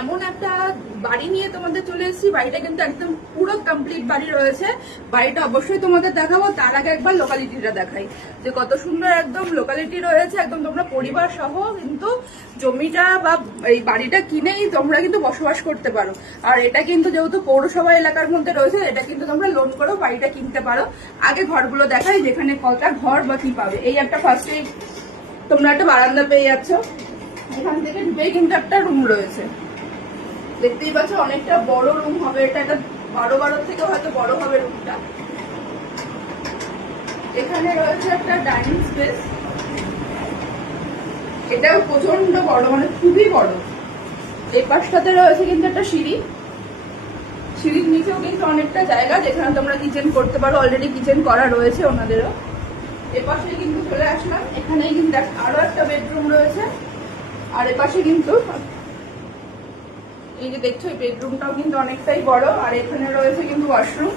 এমন একটা বাড়ি নিয়ে তোমাদের চলে এসেছি। বাড়িটা কিন্তু একদম পুরো কমপ্লিট বাড়ি রয়েছে। বাড়িটা অবশ্যই তোমাদের দেখাবো, তার আগে একবার লোকালিটিটা দেখাই যে কত সুন্দর একদম লোকালিটি রয়েছে। একদম তোমরা পরিবার সহ কিন্তু জমিটা বা এই বাড়িটা কিনেই তোমরা কিন্তু বসবাস করতে পারো। আর এটা কিন্তু যেহেতু পৌরসভা এলাকার মধ্যে রয়েছে, এটা কিন্তু তোমরা লোন করেও বাড়িটা কিনতে পারো। আগে ঘরগুলো দেখাই, যেখানে কটা ঘর বা কি পাবে। এই একটা ফার্স্টে তোমরা একটা বারান্দা পেয়ে যাচ্ছ, এখান থেকে ঢুকেই কিন্তু একটা রুম রয়েছে। দেখতেই পাচ্ছ অনেকটা বড় রুম হবে এটা। একটা 12 থেকে হয়তো বড় হবে রুমটা। এখানে রয়েছে একটা ডাইনিং স্পেস, এটাও প্রচন্ড বড়, মানে খুবই বড়। এই পাশটাতে রয়েছে কিন্তু একটা সিঁড়ি, সিঁড়ির নিচেও কিন্তু অনেকটা জায়গা যেখানে তোমরা কিচেন করতে পারো। অলরেডি কিচেন করা রয়েছে ওনাদেরও। এপাশে কিন্তু চলে আসলাম, এখানেই কিন্তু আরো একটা বেডরুম রয়েছে। আর এপাশে কিন্তু এই যে দেখছো এই বেডরুমটাও কিন্তু অনেকটাই বড়। আর এখানে রয়েছে কিন্তু ওয়াশরুম।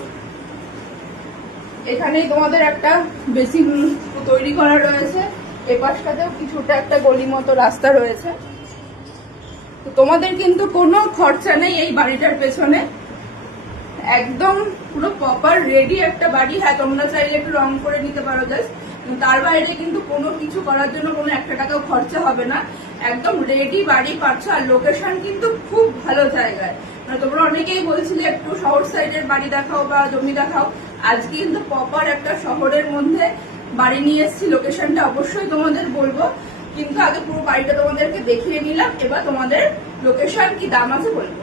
এখানেই তোমাদের একটা বেসিন তৈরি করা রয়েছে। এপাশটাতেও কিছুটা একটা গলি মতো রাস্তা রয়েছে। তো তোমাদের কিন্তু কোনো খরচা নেই এই বাড়িটার পেছনে, একদম পুরো প্রপার রেডি একটা বাড়ি। হ্যাঁ, তোমরা চাইলে একটু রং করে নিতে পারো জাস্ট, তার বাইরে কিন্তু কোনো কিছু করার জন্য কোনো একটা টাকাও খরচা হবে না। একদম রেডি বাড়ি পাচ্ছ। আর লোকেশন কিন্তু খুব ভালো জায়গায়। মানে তোমরা অনেকেই বলছিলে একটু শহর সাইডের বাড়ি দেখাও বা জমি দেখাও, আজকে কিন্তু প্রপার একটা শহরের মধ্যে বাড়ি নিয়ে এসেছি। লোকেশনটা অবশ্যই তোমাদের বলবো, কিন্তু আগে পুরো বাড়িটা তোমাদেরকে দেখিয়ে নিলাম। এবার তোমাদের লোকেশন কি দাম আছে বলবো।